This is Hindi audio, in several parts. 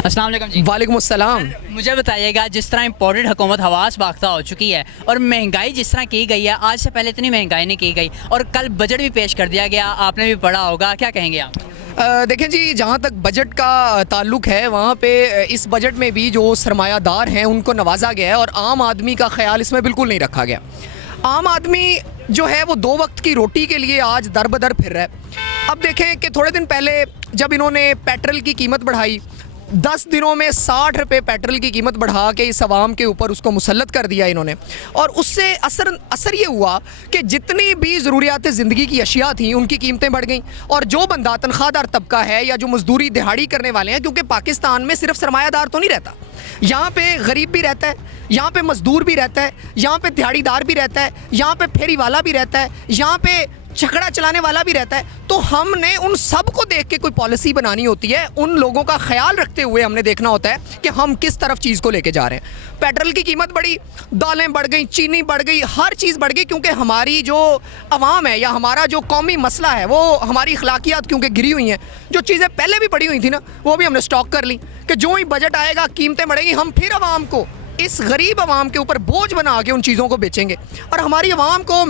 अस्सलाम वालेकुम जी। वालेकुम अस्सलाम। मुझे बताइएगा, जिस तरह इम्पोर्टेड हुकूमत हवास बाख्ता हो चुकी है और महंगाई जिस तरह की गई है, आज से पहले इतनी महंगाई नहीं की गई और कल बजट भी पेश कर दिया गया, आपने भी पढ़ा होगा, क्या कहेंगे आप? देखें जी, जहाँ तक बजट का ताल्लुक़ है वहाँ पे इस बजट में भी जो सरमायादार हैं उनको नवाजा गया है और आम आदमी का ख्याल इसमें बिल्कुल नहीं रखा गया। आम आदमी जो है वो 2 वक्त की रोटी के लिए आज दर बदर फिर रहा है। अब देखें कि थोड़े दिन पहले जब इन्होंने पेट्रोल की कीमत बढ़ाई, 10 दिनों में 60 रुपये पेट्रोल की कीमत बढ़ा के इस आवाम के ऊपर उसको मुसल्लत कर दिया इन्होंने, और उससे असर ये हुआ कि जितनी भी ज़रूरियात ज़िंदगी की अशिया थी उनकी कीमतें बढ़ गईं। और जो बंदा तनख्वाहदार तबका है या जो मजदूरी दिहाड़ी करने वाले हैं, क्योंकि पाकिस्तान में सिर्फ सरमायादार तो नहीं रहता, यहाँ पे गरीब भी रहता है, यहाँ पे मजदूर भी रहता है, यहाँ पे दिहाड़ीदार भी रहता है, यहाँ पे फेरी वाला भी रहता है, यहाँ पे छकड़ा चलाने वाला भी रहता है। तो हमने उन सब को देख के कोई पॉलिसी बनानी होती है, उन लोगों का ख्याल रखते हुए हमने देखना होता है कि हम किस तरफ चीज़ को लेके जा रहे हैं। पेट्रोल की कीमत बढ़ी, दालें बढ़ गई, चीनी बढ़ गई, हर चीज़ बढ़ गई, क्योंकि हमारी जो अवाम है या हमारा जो कौमी मसला है वो हमारी अखलाकियात क्योंकि गिरी हुई हैं। जो चीज़ें पहले भी पड़ी हुई थी ना, वो भी हमने स्टॉक कर ली कि जो ही बजट आएगा कीमतें बढ़ेंगी, हम फिर अवाम को, इस गरीब आवाम के ऊपर बोझ बना के उन चीज़ों को बेचेंगे। और हमारी आवाम को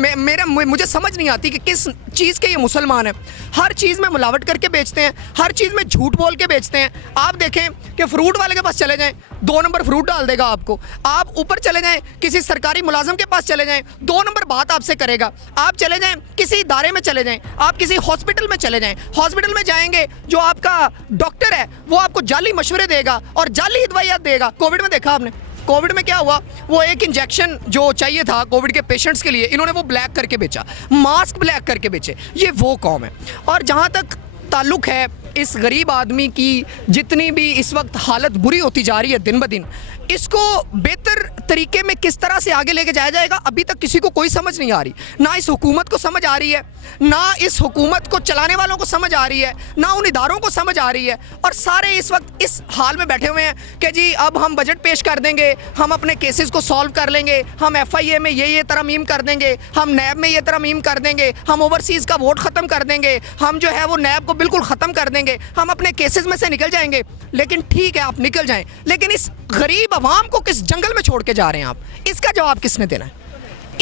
मुझे समझ नहीं आती कि किस चीज़ के ये मुसलमान हैं। हर चीज़ में मिलावट करके बेचते हैं, हर चीज़ में झूठ बोल के बेचते हैं। आप देखें कि फ्रूट वाले के पास चले जाएं, 2 नंबर फ्रूट डाल देगा आपको। आप ऊपर चले जाएं, किसी सरकारी मुलाजिम के पास चले जाएं, 2 नंबर बात आपसे करेगा। आप चले जाएं, किसी इदारे में चले जाएं, आप किसी हॉस्पिटल में चले जाएं, हॉस्पिटल में जाएंगे, जो आपका डॉक्टर है वो आपको जाली मशवरे देगा और जाली हिदायत देगा। कोविड में देखा आपने, कोविड में क्या हुआ, वो एक इंजेक्शन जो चाहिए था कोविड के पेशेंट्स के लिए, इन्होंने वो ब्लैक करके बेचा, मास्क ब्लैक करके बेचे। ये वो कौम है। और जहाँ तक ताल्लुक़ है इस गरीब आदमी की, जितनी भी इस वक्त हालत बुरी होती जा रही है दिन ब दिन, इसको बेहतर तरीके में किस तरह से आगे लेके जाया जाएगा, अभी तक किसी को कोई समझ नहीं आ रही। ना इस हुकूमत को समझ आ रही है, ना इस हुकूमत को चलाने वालों को समझ आ रही है, ना उन इदारों को समझ आ रही है। और सारे इस वक्त इस हाल में बैठे हुए हैं कि जी अब हम बजट पेश कर देंगे, हम अपने केसेस को सॉल्व कर लेंगे, हम FIA में ये तरमीम कर देंगे, हम नैब में ये तरमीम कर देंगे, हम ओवरसीज़ का वोट ख़त्म कर देंगे, हम जो है वो नैब को बिल्कुल ख़त्म कर देंगे, हम अपने केसेस में से निकल जाएंगे। लेकिन ठीक है, आप निकल जाएं, लेकिन इस गरीब आवाम को किस जंगल में छोड़ के जा रहे हैं आप? इसका जवाब किसने देना है?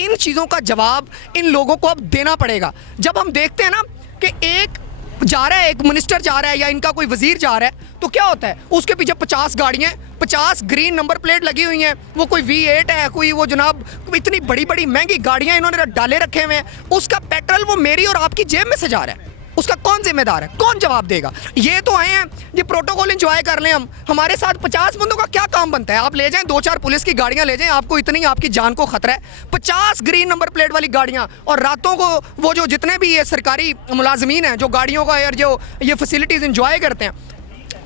इन चीज़ों का जवाब इन लोगों को अब देना पड़ेगा। जब हम देखते हैं ना कि एक जा रहा है, एक मिनिस्टर जा रहा है या इनका कोई वजीर जा रहा है, तो क्या होता है, उसके पीछे 50 गाड़ियाँ, 50 ग्रीन नंबर प्लेट लगी हुई हैं, वो कोई V8 है, कोई वो जनाब इतनी बड़ी बड़ी महंगी गाड़ियाँ इन्होंने डाले रखे हुए हैं, उसका पेट्रोल वो मेरी और आपकी जेब में से जा रहा है। उसका कौन जिम्मेदार है? कौन जवाब देगा? ये तो आए हैं ये प्रोटोकॉल एंजॉय कर लें हम, हमारे साथ 50 बंदों का क्या काम बनता है? आप ले जाएं, 2-4 पुलिस की गाड़ियां ले जाएं, आपको इतनी आपकी जान को खतरा है। 50 ग्रीन नंबर प्लेट वाली गाड़ियां, और रातों को वो जो जितने भी ये सरकारी मुलाजमीन हैं जो गाड़ियों का और जो ये फैसिलिटीज़ एंजॉय करते हैं,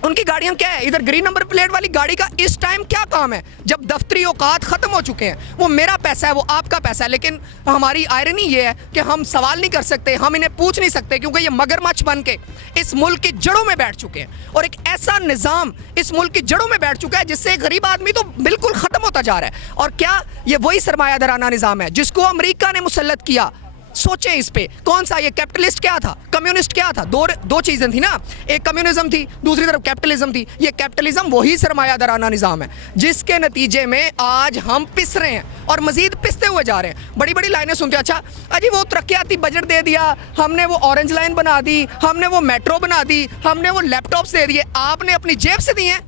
उनकी गाड़ियां क्या है? इधर ग्रीन नंबर प्लेट वाली गाड़ी का इस टाइम क्या काम है, जब दफ्तरी औकात ख़त्म हो चुके हैं? वो मेरा पैसा है, वो आपका पैसा है। लेकिन हमारी आयरनी ये है कि हम सवाल नहीं कर सकते, हम इन्हें पूछ नहीं सकते, क्योंकि ये मगरमच्छ बन के इस मुल्क की जड़ों में बैठ चुके हैं। और एक ऐसा निज़ाम इस मुल्क की जड़ों में बैठ चुका है जिससे गरीब आदमी तो बिल्कुल ख़त्म होता जा रहा है। और क्या ये वही सरमायादाराना निज़ाम है जिसको अमेरिका ने मुसल्लत किया? सोचें इस पे, कौन सा ये कैपिटलिस्ट क्या था, कम्युनिस्ट क्या था? दो चीज़ें थी ना, एक कम्युनिज्म थी, दूसरी तरफ कैपिटलिज्म थी। ये कैपिटलिज्म वही सरमायादाराना निज़ाम है जिसके नतीजे में आज हम पिस रहे हैं और मजीद पिसते हुए जा रहे हैं। बड़ी बड़ी लाइनें सुनते हैं, अच्छा अजी वो तरक्याती बजट दे दिया हमने, वो ऑरेंज लाइन बना दी हमने, वो मेट्रो बना दी हमने, वो लैपटॉप्स दे दिए, आपने अपनी जेब से दिए हैं।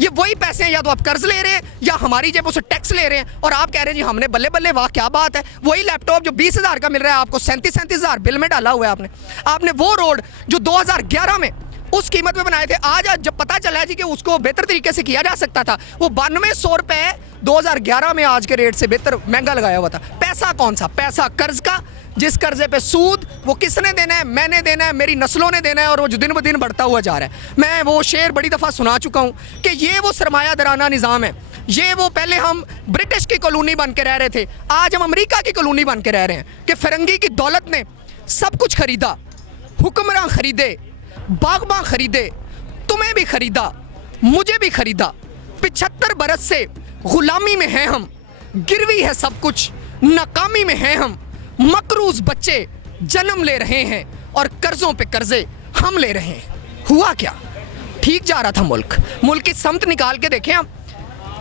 ये वही पैसे हैं, या तो आप कर्ज ले रहे हैं या हमारी जेबों से टैक्स ले रहे हैं, और आप कह रहे हैं जी हमने, बल्ले बल्ले वाह क्या बात है। वही लैपटॉप जो 20,000 का मिल रहा है आपको 37,000 बिल में डाला हुआ है आपने वो रोड जो 2011 में उस कीमत में बनाए थे, आज जब पता चला है जी कि उसको बेहतर तरीके से किया जा सकता था, वो 9200 रुपये 2011 में आज के रेट से बेहतर महंगा लगाया हुआ था। पैसा कौन सा? पैसा कर्ज का, जिस कर्जे पे सूद वो किसने देना है? मैंने देना है, मेरी नस्लों ने देना है, और वो जो दिन ब दिन बढ़ता हुआ जा रहा है। मैं वो शेर बड़ी दफ़ा सुना चुका हूँ कि ये वो सरमायादाराना निज़ाम है, ये वो पहले हम ब्रिटिश की कॉलोनी बन के रह रहे थे, आज हम अमेरिका की कॉलोनी बन के रह रहे हैं कि फिरंगी की दौलत ने सब कुछ खरीदा, हुक्मरान खरीदे, बागबान खरीदे, तुम्हें भी खरीदा, मुझे भी खरीदा। 75 बरस से गुलामी में हैं हम, गिरवी है सब कुछ, नाकामी में हैं हम, मकरूज बच्चे जन्म ले रहे हैं और कर्जों पे कर्जे हम ले रहे हैं। हुआ क्या? ठीक जा रहा था मुल्क की समत निकाल के देखें आप,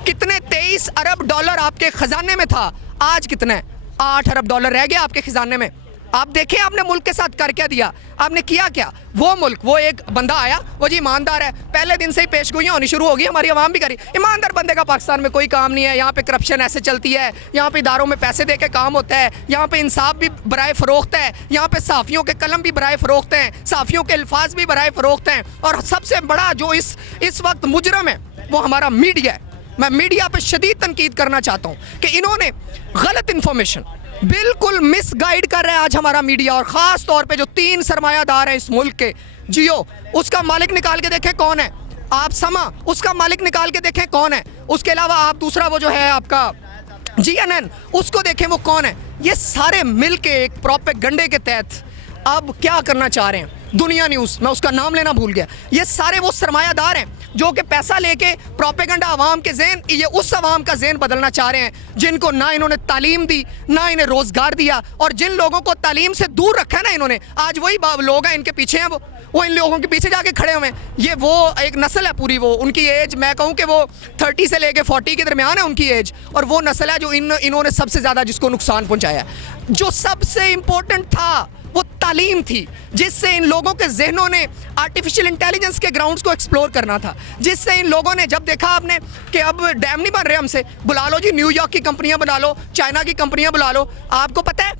कितने 23 अरब डॉलर आपके खजाने में था, आज कितने 8 अरब डॉलर रह गया आपके खजाने में। आप देखें आपने मुल्क के साथ कर क्या दिया, आपने किया क्या। वो मुल्क, वो एक बंदा आया, वो जी ईमानदार है, पहले दिन से ही पेशगोइयाँ होनी शुरू हो गई, हमारी आवाम भी करी, ईमानदार बंदे का पाकिस्तान में कोई काम नहीं है, यहाँ पे करप्शन ऐसे चलती है, यहाँ पे इदारों में पैसे दे के काम होता है, यहाँ पे इंसाफ भी बराए फ़रोख्त है, यहाँ पे सहाफ़ियों के कलम भी बराए फ़रोख्त हैं, सहाफ़ियों के अल्फाज भी बराए फ़रोख्त हैं, और सबसे बड़ा जो इस वक्त मुजरम है वो हमारा मीडिया है। मैं मीडिया पे शदीद तनकीद करना चाहता हूँ कि इन्होंने गलत इन्फॉर्मेशन बिल्कुल मिसगाइड कर रहा है आज हमारा मीडिया, और ख़ास तौर पे जो 3 सरमायादार हैं इस मुल्क के, जियो उसका मालिक निकाल के देखें कौन है, आप समा उसका मालिक निकाल के देखें कौन है, उसके अलावा आप दूसरा वो जो है आपका GNN उसको देखें वो कौन है। ये सारे मिल के एक प्रोपेगेंडे के तहत अब क्या करना चाह रहे हैं, दुनिया न्यूज़, मैं उसका नाम लेना भूल गया, ये सारे वो सरमायादार हैं जो कि पैसा लेके प्रोपेगेंडा आवाम के जहन, ये उस आवाम का जहन बदलना चाह रहे हैं जिनको ना इन्होंने तालीम दी, ना इन्हें रोज़गार दिया, और जिन लोगों को तालीम से दूर रखा है ना इन्होंने, आज वही लोग हैं इनके पीछे हैं, वो इन लोगों के पीछे जाके खड़े हुए हैं। ये वो एक नस्ल है पूरी, वो उनकी एज मैं कहूँ कि वो 30 से लेके 40 के दरमियान है उनकी एज, और वो नस्ल है जो इन्होंने सबसे ज़्यादा जिसको नुकसान पहुँचाया। जो सबसे इम्पोर्टेंट था वो तालीम थी, जिससे इन लोगों के जहनों ने आर्टिफिशियल इंटेलिजेंस के ग्राउंड्स को एक्सप्लोर करना था, जिससे इन लोगों ने जब देखा आपने कि अब डैम नहीं बन रहे हमसे, बुला लो जी न्यूयॉर्क की कंपनियां बुला लो, चाइना की कंपनियां बुला लो। आपको पता है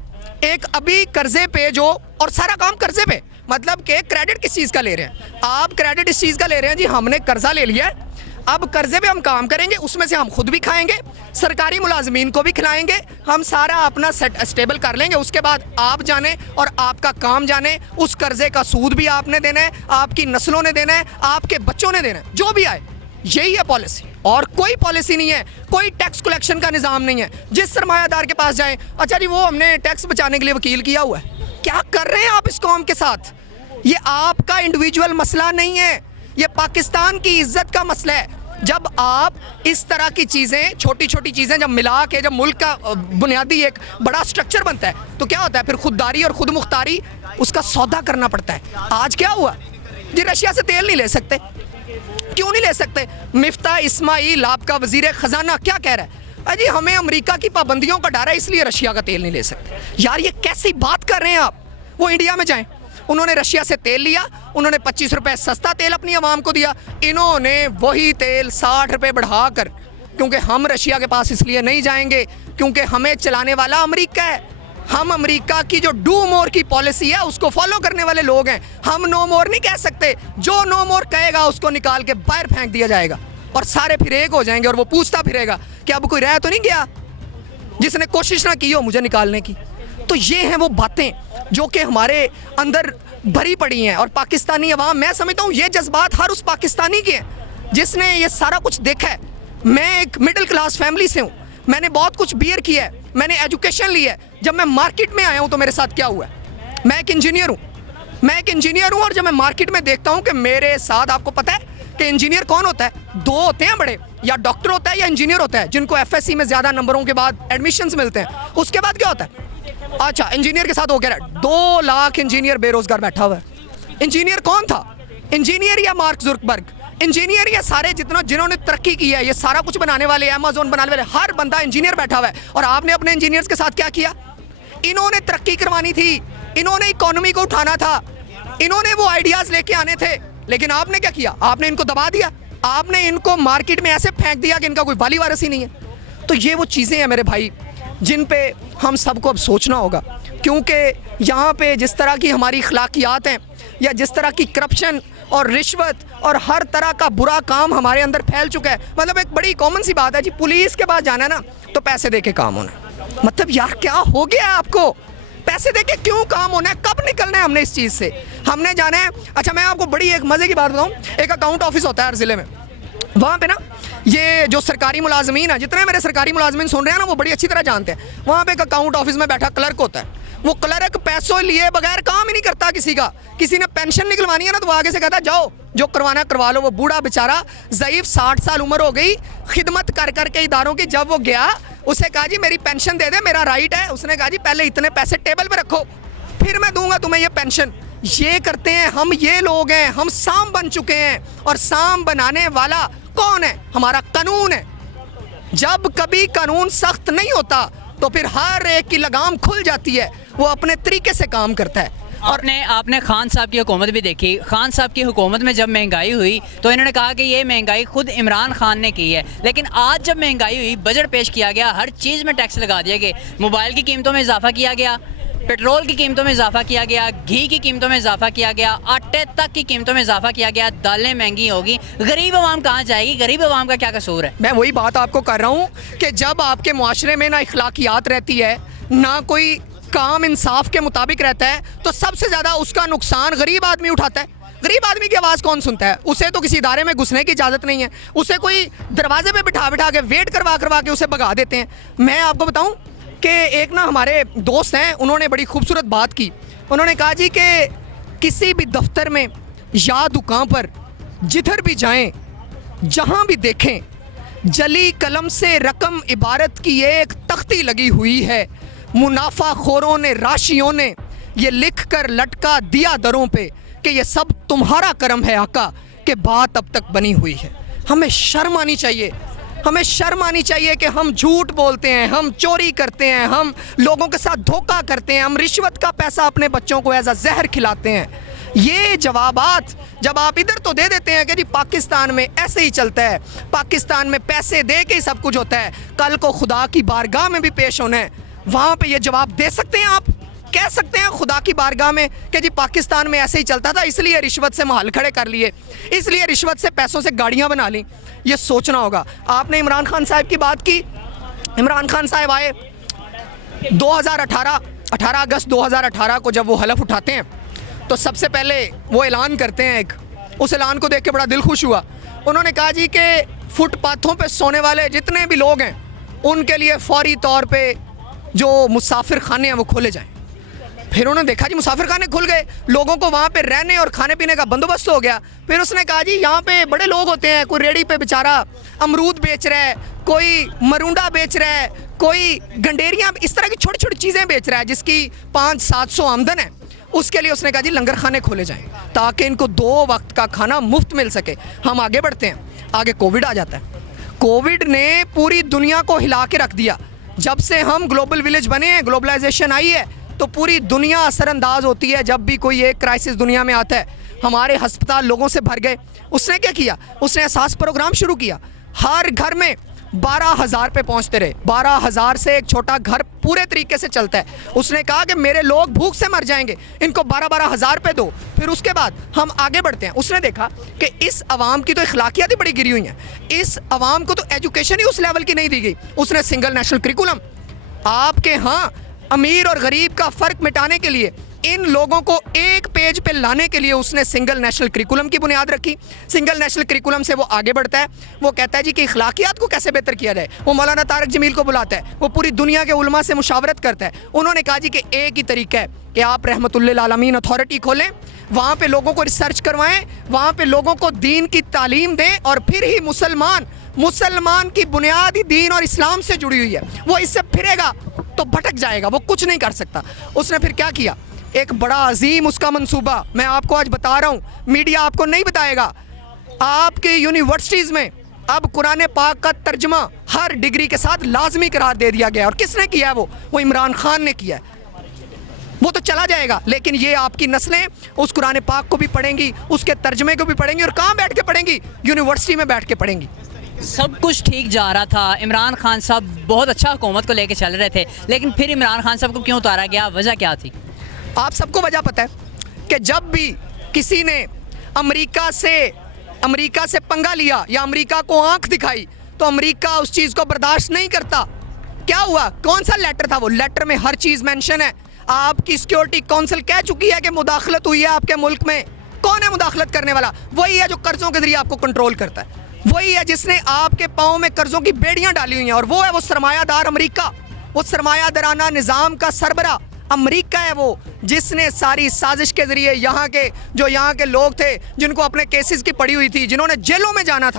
एक अभी कर्जे पे जो, और सारा काम कर्जे पे, मतलब कि क्रेडिट किस चीज़ का ले रहे हैं आप, क्रेडिट इस चीज़ का ले रहे हैं जी हमने कर्जा ले लिया है, अब कर्जे पे हम काम करेंगे, उसमें से हम खुद भी खाएंगे, सरकारी मुलाजमीन को भी खिलाएंगे, हम सारा अपना स्टेबल कर लेंगे, उसके बाद आप जाने और आपका काम जाने, उस कर्जे का सूद भी आपने देना है, आपकी नस्लों ने देना है, आपके बच्चों ने देना है, जो भी आए। यही है पॉलिसी, और कोई पॉलिसी नहीं है, कोई टैक्स कलेक्शन का निज़ाम नहीं है। जिस सरमायादार के पास जाएं, अच्छा जी वो हमने टैक्स बचाने के लिए वकील किया हुआ है, क्या कर रहे हैं आप इस कौम के साथ। ये आपका इंडिविजुअल मसला नहीं है, ये पाकिस्तान की इज्जत का मसला है। जब आप इस तरह की चीज़ें, छोटी छोटी चीज़ें जब मिला के, जब मुल्क का बुनियादी एक बड़ा स्ट्रक्चर बनता है, तो क्या होता है फिर खुददारी और खुद मुख्तारी उसका सौदा करना पड़ता है। आज क्या हुआ जी, रशिया से तेल नहीं ले सकते, क्यों नहीं ले सकते। मिफ्ता इस्माइल आपका वजीर ख़जाना क्या कह रहा है, अजी हमें अमेरिका की पाबंदियों का डर है इसलिए रशिया का तेल नहीं ले सकते। यार ये कैसी बात कर रहे हैं आप। वो इंडिया में जाएं, उन्होंने रशिया से तेल लिया, उन्होंने 25 रुपए सस्ता तेल अपनी आवाम को दिया, इन्होंने वही तेल 60 रुपए बढ़ाकर, क्योंकि हम रशिया के पास इसलिए नहीं जाएंगे क्योंकि हमें चलाने वाला अमेरिका है, हम अमेरिका की जो डू मोर की पॉलिसी है उसको फॉलो करने वाले लोग हैं, हम नो मोर नहीं कह सकते, जो नो मोर कहेगा उसको निकाल के बाहर फेंक दिया जाएगा और सारे फिर एक हो जाएंगे, और वो पूछता फिरेगा कि अब कोई रह तो नहीं गया जिसने कोशिश ना की हो मुझे निकालने की। तो ये हैं वो बातें जो कि हमारे अंदर भरी पड़ी हैं, और पाकिस्तानी अवाम, मैं समझता हूँ ये जज्बात हर उस पाकिस्तानी के हैं जिसने ये सारा कुछ देखा है। मैं एक मिडिल क्लास फैमिली से हूँ, मैंने बहुत कुछ बियर किया है, मैंने एजुकेशन ली है। जब मैं मार्केट में आया हूँ तो मेरे साथ क्या हुआ है, मैं एक इंजीनियर हूँ, और जब मैं मार्केट में देखता हूँ कि मेरे साथ, आपको पता है कि इंजीनियर कौन होता है, 2 होते हैं बड़े, या डॉक्टर होता है या इंजीनियर होता है, जिनको FSC में ज़्यादा नंबरों के बाद एडमिशन्स मिलते हैं। उसके बाद क्या होता है, अच्छा इंजीनियर के साथ हो गया 2 लाख इंजीनियर बेरोजगार बैठा हुआ है। इंजीनियर कौन था, इंजीनियर या मार्क जुकरबर्ग, इंजीनियर या सारे जिन्होंने तरक्की की है, ये सारा कुछ बनाने वाले, अमेज़न बनाने वाले, हर बंदा इंजीनियर बैठा हुआ है। और आपने अपने इंजीनियर्स के साथ क्या किया, इन्होंने तरक्की करवानी थी, इन्होंने इकोनॉमी को उठाना था, इन्होंने वो आइडियाज़ लेके आने थे, लेकिन आपने क्या किया, आपने इनको दबा दिया, आपने इनको मार्केट में ऐसे फेंक दिया कि इनका कोई वाली वारिस ही नहीं है। तो ये वो चीज़ें हैं मेरे भाई जिन पे हम सबको अब सोचना होगा, क्योंकि यहाँ पे जिस तरह की हमारी अखलाकियात हैं, या जिस तरह की करप्शन और रिश्वत और हर तरह का बुरा काम हमारे अंदर फैल चुका है। मतलब एक बड़ी कॉमन सी बात है जी, पुलिस के पास जाना है ना तो पैसे दे के काम होना है। मतलब यार क्या हो गया आपको, पैसे दे के क्यों काम होना है, कब निकलना है हमने इस चीज़ से, हमने जाना है। अच्छा मैं आपको बड़ी एक मज़े की बात बताऊँ, एक अकाउंट ऑफिस होता है हर ज़िले में, वहाँ पे ना ये जो सरकारी मुलाजमीन है, जितने मेरे सरकारी मुलाजमीन सुन रहे हैं ना वो बड़ी अच्छी तरह जानते हैं, वहाँ पे एक अकाउंट ऑफिस में बैठा क्लर्क होता है, वो क्लर्क पैसों लिए बगैर काम ही नहीं करता किसी का। किसी ने पेंशन निकलवानी है ना तो वो आगे से कहता है जाओ जो करवाना करवा लो। वो बूढ़ा बेचारा ज़ईफ़ 60 साल उम्र हो गई, खिदमत कर कर के इदारों की, जब वो गया उसे कहा जी मेरी पेंशन दे दे, मेरा राइट है। उसने कहा जी पहले इतने पैसे टेबल पे रखो फिर मैं दूंगा तुम्हें ये पेंशन। ये करते हैं, हम ये लोग हैं, हम साम बन चुके हैं। और साम बनाने वाला कौन है? हमारा कानून है। जब कभी कानून सख्त नहीं होता तो फिर हर एक की लगाम खुल जाती है, वो अपने तरीके से काम करता है। और आपने खान साहब की हुकूमत भी देखी। खान साहब की हुकूमत में जब महंगाई हुई तो इन्होंने कहा कि ये महंगाई खुद इमरान खान ने की है, लेकिन आज जब महंगाई हुई, बजट पेश किया गया, हर चीज़ में टैक्स लगा दिया गया, मोबाइल की कीमतों में इजाफा किया गया, पेट्रोल की कीमतों में इजाफा किया गया, घी की कीमतों में इजाफा किया गया, आटे तक की कीमतों में इजाफा किया गया, दालें महंगी होगी। गरीब आवाम कहाँ जाएगी? गरीब आवाम का क्या कसूर है? मैं वही बात आपको कर रहा हूँ कि जब आपके मुआशरे में ना इखलाकियात रहती है, ना कोई काम इंसाफ के मुताबिक रहता है, तो सबसे ज़्यादा उसका नुकसान गरीब आदमी उठाता है। गरीब आदमी की आवाज़ कौन सुनता है? उसे तो किसी इदारे में घुसने की इजाज़त नहीं है, उसे कोई दरवाजे पे बिठा बिठा के वेट करवा करवा के उसे भगा देते हैं। मैं आपको बताऊं कि एक ना हमारे दोस्त हैं, उन्होंने बड़ी खूबसूरत बात की। उन्होंने कहा जी कि किसी भी दफ्तर में या दुकान पर जिधर भी जाएं, जहां भी देखें, जली कलम से रकम इबारत की एक तख्ती लगी हुई है। मुनाफा खोरों ने, राशियों ने ये लिख कर लटका दिया दरों पे कि ये सब तुम्हारा करम है आका, कि बात अब तक बनी हुई है। हमें शर्म आनी चाहिए, हमें शर्म आनी चाहिए कि हम झूठ बोलते हैं, हम चोरी करते हैं, हम लोगों के साथ धोखा करते हैं, हम रिश्वत का पैसा अपने बच्चों को एज अ जहर खिलाते हैं। ये जवाबात जब आप इधर तो दे देते हैं कि जी पाकिस्तान में ऐसे ही चलता है, पाकिस्तान में पैसे दे के ही सब कुछ होता है, कल को खुदा की बारगाह में भी पेश होना है, वहाँ पे ये जवाब दे सकते हैं आप? कह सकते हैं खुदा की बारगाह में कि जी पाकिस्तान में ऐसे ही चलता था, इसलिए रिश्वत से महल खड़े कर लिए, इसलिए रिश्वत से पैसों से गाड़ियाँ बना ली? ये सोचना होगा। आपने इमरान खान साहब की बात की। इमरान खान साहब आए 18 अगस्त 2018 को, जब वो हलफ उठाते हैं तो सबसे पहले वो ऐलान करते हैं एक, उस ऐलान को देख के बड़ा दिल खुश हुआ। उन्होंने कहा जी कि फुटपाथों पे सोने वाले जितने भी लोग हैं उनके लिए फौरी तौर पे जो मुसाफिर खाने हैं वो खोले जाएं। फिर उन्होंने देखा जी मुसाफिर खाने खुल गए, लोगों को वहाँ पे रहने और खाने पीने का बंदोबस्त हो गया। फिर उसने कहा जी यहाँ पे बड़े लोग होते हैं, कोई रेडी पे बेचारा अमरूद बेच रहा है, कोई मरूंडा बेच रहा है, कोई गंडेरियाँ, इस तरह की छोटी छोटी चीज़ें बेच रहा है जिसकी 500-700 आमदन है। उसके लिए उसने कहा जी लंगर खाने खोले जाएं ताकि इनको 2 वक्त का खाना मुफ्त मिल सके। हम आगे बढ़ते हैं, आगे कोविड आ जाता है। कोविड ने पूरी दुनिया को हिला के रख दिया। जब से हम ग्लोबल विलेज बने हैं, ग्लोबलाइजेशन आई है, तो पूरी दुनिया असरअंदाज होती है जब भी कोई एक क्राइसिस दुनिया में आता है। हमारे अस्पताल लोगों से भर गए। उसने क्या किया? उसने एहसास प्रोग्राम शुरू किया। हर घर में 12,000 पे पहुंचते रहे। 12,000 से एक छोटा घर पूरे तरीके से चलता है। उसने कहा कि मेरे लोग भूख से मर जाएंगे, इनको 12,000 पे दो। फिर उसके बाद हम आगे बढ़ते हैं। उसने देखा कि इस आवाम की तो इखलाकियात ही बड़ी गिरी हुई हैं, इस आवाम को तो एजुकेशन ही उस लेवल की नहीं दी गई। उसने सिंगल नेशनल करिकुलम, आपके यहाँ अमीर और गरीब का फ़र्क मिटाने के लिए, इन लोगों को एक पेज पे लाने के लिए उसने सिंगल नेशनल करिकुलम की बुनियाद रखी। सिंगल नेशनल करिकुलम से वो आगे बढ़ता है। वो कहता है जी कि इखलाकियात को कैसे बेहतर किया जाए। वो मौलाना तारक जमील को बुलाता है, वो पूरी दुनिया के उलमा से मुशावरत करता है। उन्होंने कहा जी कि एक ही तरीका है कि आप रहमतुल्लिल आलमीन अथॉरिटी खोलें, वहाँ पे लोगों को रिसर्च करवाएं, वहाँ पे लोगों को दीन की तालीम दें, और फिर ही मुसलमान की बुनियाद ही दीन और इस्लाम से जुड़ी हुई है। वो इससे फिरेगा तो भटक जाएगा, वो कुछ नहीं कर सकता। उसने फिर क्या किया? एक बड़ा अजीम उसका मंसूबा मैं आपको आज बता रहा हूँ, मीडिया आपको नहीं बताएगा। आपके यूनिवर्सिटीज़ में अब कुरान पाक का तर्जमा हर डिग्री के साथ लाजमी करार दे दिया गया। और किसने किया है? वो इमरान खान ने किया है। वो तो चला जाएगा, लेकिन ये आपकी नस्लें उस कुरान पाक को भी पढ़ेंगी, उसके तर्जमे को भी पढ़ेंगी, और कहाँ बैठ के पढ़ेंगी? यूनिवर्सिटी में बैठ के पढ़ेंगी। सब कुछ ठीक जा रहा था, इमरान खान साहब बहुत अच्छा हुकूमत को लेके चल रहे थे, लेकिन फिर इमरान खान साहब को क्यों उतारा गया? वजह क्या थी? आप सबको वजह पता है कि जब भी किसी ने अमेरिका से पंगा लिया या अमेरिका को आंख दिखाई, तो अमेरिका उस चीज़ को बर्दाश्त नहीं करता। क्या हुआ? कौन सा लेटर था? वो लेटर में हर चीज़ मेंशन है। आपकी सिक्योरिटी काउंसिल कह चुकी है कि मुदाखलत हुई है आपके मुल्क में। कौन है मुदाखलत करने वाला? वही है जो कर्जों के जरिए आपको कंट्रोल करता है, वही है जिसने आपके पाँव में कर्जों की बेड़ियां डाली हुई हैं, और वो है वो सरमायादार अमेरिका। वो सरमायादाराना निज़ाम का सरबरा अमेरिका है, वो जिसने सारी साजिश के जरिए यहाँ के लोग थे जिनको अपने केसेस की पड़ी हुई थी, जिन्होंने जेलों में जाना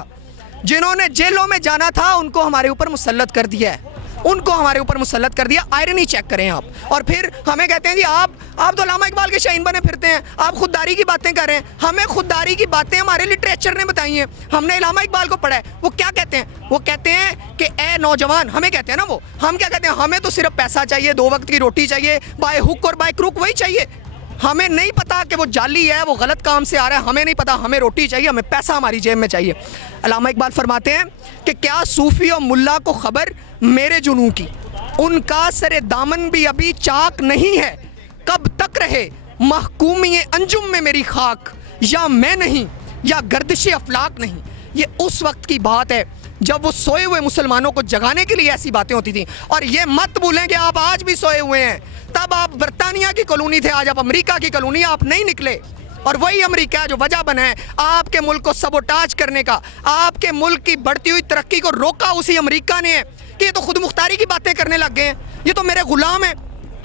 था, उनको हमारे ऊपर मुसल्लत कर दिया है। उनको हमारे ऊपर मुसल्लत कर दिया। आयरनी चेक करें आप। और फिर हमें कहते हैं जी आप तो अल्लामा इकबाल के शाहीन बने फिरते हैं, आप खुददारी की बातें कर रहे हैं। हमें खुददारी की बातें हमारे लिटरेचर ने बताई हैं, हमने अल्लामा इकबाल को पढ़ा है। वो क्या कहते हैं? वो कहते हैं कि ए नौजवान, हमें कहते हैं ना वो, हम क्या कहते हैं? हमें तो सिर्फ पैसा चाहिए, 2 वक्त की रोटी चाहिए, बाय हुक और बाय क्रुक वही चाहिए। हमें नहीं पता कि वो जाली है, वो गलत काम से आ रहा है, हमें नहीं पता, हमें रोटी चाहिए, हमें पैसा हमारी जेब में चाहिए। अल्लामा इकबाल फरमाते हैं कि क्या सूफी और मुल्ला को खबर मेरे जुनू की, उनका सरे दामन भी अभी चाक नहीं है, कब तक रहे महकूमी अंजुम में मेरी खाक, या मैं नहीं या गर्दिश अफलाक नहीं। ये उस वक्त की बात है जब वो सोए हुए मुसलमानों को जगाने के लिए ऐसी बातें होती थी। और ये मत भूलें कि आप आज भी सोए हुए हैं। तब आप बरतानिया की कॉलोनी थे, आज आप अमेरिका की कॉलोनी, आप नहीं निकले। और वही अमेरिका जो वजह बना है आपके मुल्क को सबोटाज करने का, आपके मुल्क की बढ़ती हुई तरक्की को रोका उसी अमेरिका ने है कि ये तो खुद मुख्तारी की बातें करने लग गए हैं, ये तो मेरे गुलाम है।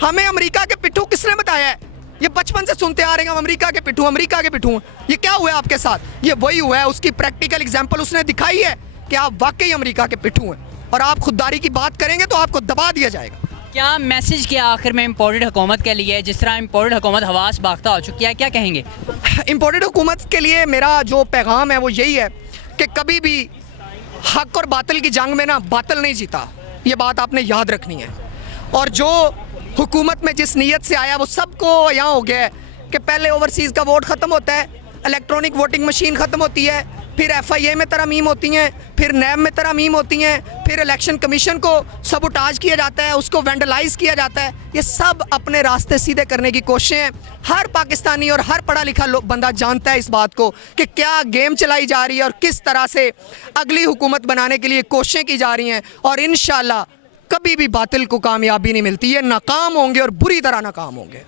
हमें अमेरिका के पिट्ठू किसने बताया है? ये बचपन से सुनते आ रहे हैं हम, अमेरिका के पिट्ठू, अमेरिका के पिट्ठू। ये क्या हुआ है आपके साथ? ये वही हुआ है, उसकी प्रैक्टिकल एग्जाम्पल उसने दिखाई है कि आप वाकई अमेरिका के पिट्ठू हैं। और आप खुददारी की बात करेंगे तो आपको दबा दिया जाएगा। क्या मैसेज क्या आखिर में इम्पोर्टेड हुकूमत के लिए, जिस तरह इम्पोर्टेड हुकूमत हवास बाख्ता हो चुकी है, क्या कहेंगे? इम्पोर्टेड हुकूमत के लिए मेरा जो पैगाम है वो यही है कि कभी भी हक और बातिल की जंग में ना बातिल नहीं जीता, ये बात आपने याद रखनी है। और जो हुकूमत में जिस नीयत से आया वो सबको यहाँ हो गया है कि पहले ओवरसीज़ का वोट ख़त्म होता है, इलेक्ट्रॉनिक वोटिंग मशीन ख़त्म होती है, फिर FIA में तरमीम होती हैं, फिर नैब में तरमीम होती हैं, फिर इलेक्शन कमीशन को सबोटाज किया जाता है, उसको वेंडलाइज किया जाता है। ये सब अपने रास्ते सीधे करने की कोशिशें हैं। हर पाकिस्तानी और हर पढ़ा लिखा बंदा जानता है इस बात को कि क्या गेम चलाई जा रही है और किस तरह से अगली हुकूमत बनाने के लिए कोशिशें की जा रही हैं। और इंशाअल्लाह कभी भी बातिल को कामयाबी नहीं मिलती, ये नाकाम होंगे और बुरी तरह नाकाम होंगे।